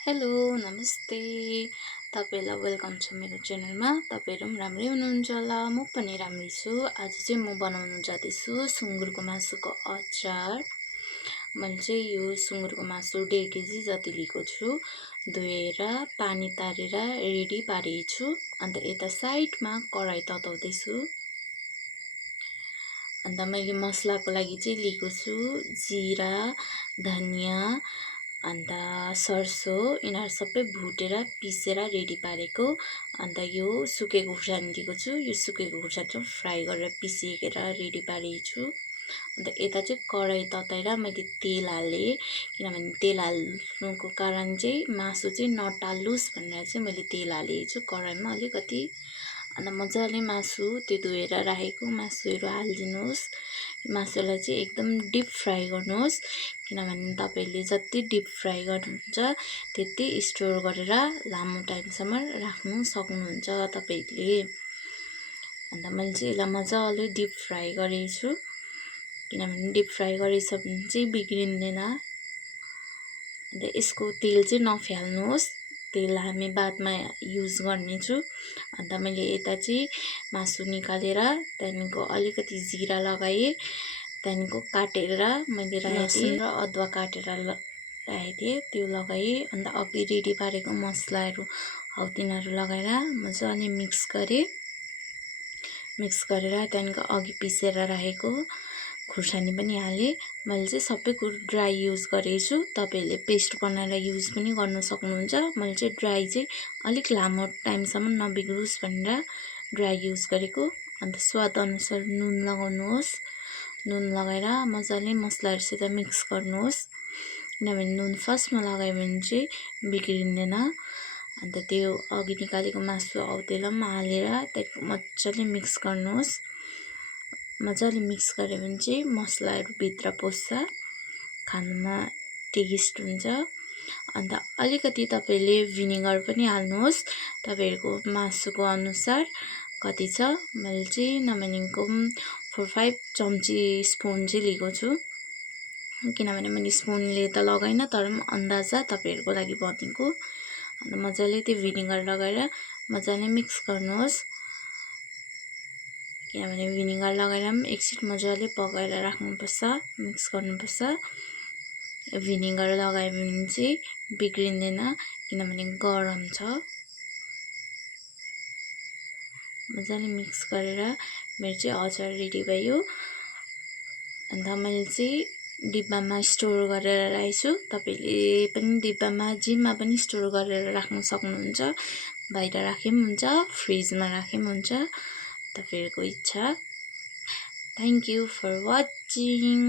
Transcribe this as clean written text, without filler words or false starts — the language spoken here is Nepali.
हेलो नमस्ते तपाईलाई वेलकम छ मेरो च्यानलमा। तपाईहरु पनि राम्रै हुनुहुन्छ होला, म पनि राम्रै छु। आज चाहिँ म बनाउन जाँदैछु सुँगुरको मासुको अचार। मैले चाहिँ यो सुँगुरको मासु 1.5 केजी जति लिएको छु। धोएर पानी तारेर रेडी पारेको छु। अन्त यता साइडमा कराई तताउँदै छु। अन्त मैले मसलाको लागि चाहिँ लिएको छु जीरा, धनिया, अन्त सर्सो, यिनीहरु सबै भुटेर पिसेर रेडी पारेको। अन्त यो सुकेको खुर्सानी दिएको छु। यो सुकेको खुर्सानी चाहिँ फ्राई गरेर पिसेर रेडी पारेको छु। अन्त यता चाहिँ कराई तताएर मैले तेल हाले, किनभने तेल हाल्नुको कारण चाहिँ मासु चाहिँ नटालोस् भनेर चाहिँ मैले तेल हालेको छु कराईमा अलिकति। अन्त मजाले मासु त्यो धोएर राखेको मासुहरु हाल्दिनुहोस्। मासुलाई चाहिँ एकदम डीप फ्राई गर्नुहोस्, किनभने तपाईले जति डीप फ्राई गर्नुहुन्छ त्यति स्टोर गरेर लामो टाइमसम्म राख्नु सक्नुहुन्छ तपाईले। अन्त मैले चाहिँ यसलाई मजाले डीप फ्राई गरेको छु, किनभने डीप फ्राई गरेछ भने चाहिँ बिग्रिँदैन। अन्त यसको तेल चाहिँ नफाल्नुहोस्, तेल हामी बादमा युज गर्नेछु। अन्त मैले यता चाहिँ मासु निकालेर त्यहाँदेखिको अलिकति जीरा लगाए, त्यहाँदेखिको काटेर मैले लसुन र अदुवा काटेर राखेथे त्यो लगाए। अन्त अघि रेडी पारेको मसलाहरु हौ तिनीहरु लगाएर मजाले मिक्स गरेर त्यहाँदेखिको अघि पिसेर राखेको खुर्सानी पनि हाले। मैले चाहिँ सबै कुरो ड्राई युज गरेको छु, तपाईले पेस्ट बनाएर युज पनि गर्न सक्नुहुन्छ। मैले चाहिँ ड्राई चाहिँ अलिक लामो टाइमसम्म नबिग्रोस् भनेर ड्राई युज गरेको। अन्त स्वाद अनुसार नुन लगाउनुहोस्, नुन लगाएर मजाले मसलाहरुसित मिक्स गर्नुहोस्, किनभने नुन फर्स्टमा लगायो भने चाहिँ बिग्रिँदैन। अन्त त्यो अघि निकालेको मासु हौ त्यसलाई पनि हालेर त्यहाँदेखि मजाले मिक्स गर्नुहोस्। मजाले मिक्स गर्यो भने चाहिँ मसलाहरु भित्र पस्छ, खानुमा टेस्ट हुन्छ। अन्त अलिकति तपाईले भिनेगर पनि हाल्नुहोस्, तपाईहरुको मासुको अनुसार कति छ। मैले चाहिँ नभनेको 4-5 चम्ची स्पुन चाहिँ लिएको छु, किनभने मैले स्पुनले त लगाइन तर पनि अन्दाजा तपाईहरुको लागि भनेको। अन्त मजाले त्यो भिनेगर लगाएर मजाले मिक्स गर्नुहोस्, किनभने भिनेगर लगाएर पनि एकछिन मजाले पकाएर राख्नुपर्छ, मिक्स गर्नुपर्छ। भिनेगर लगायो भने चाहिँ बिग्रिँदैन, किनभने गरम छ। मजाले मिक्स गरेर मेरो चाहिँ अचार रेडी भयो। अन्त मैले चाहिँ डिब्बामा स्टोर गरेर राखेको छु, तपाईले पनि डिब्बामा जेमा पनि स्टोर गरेर राख्न सक्नुहुन्छ। बाहिर राखे पनि हुन्छ, फ्रिजमा राखे पनि हुन्छ, तपाईहरुको इच्छा। Thank you for watching.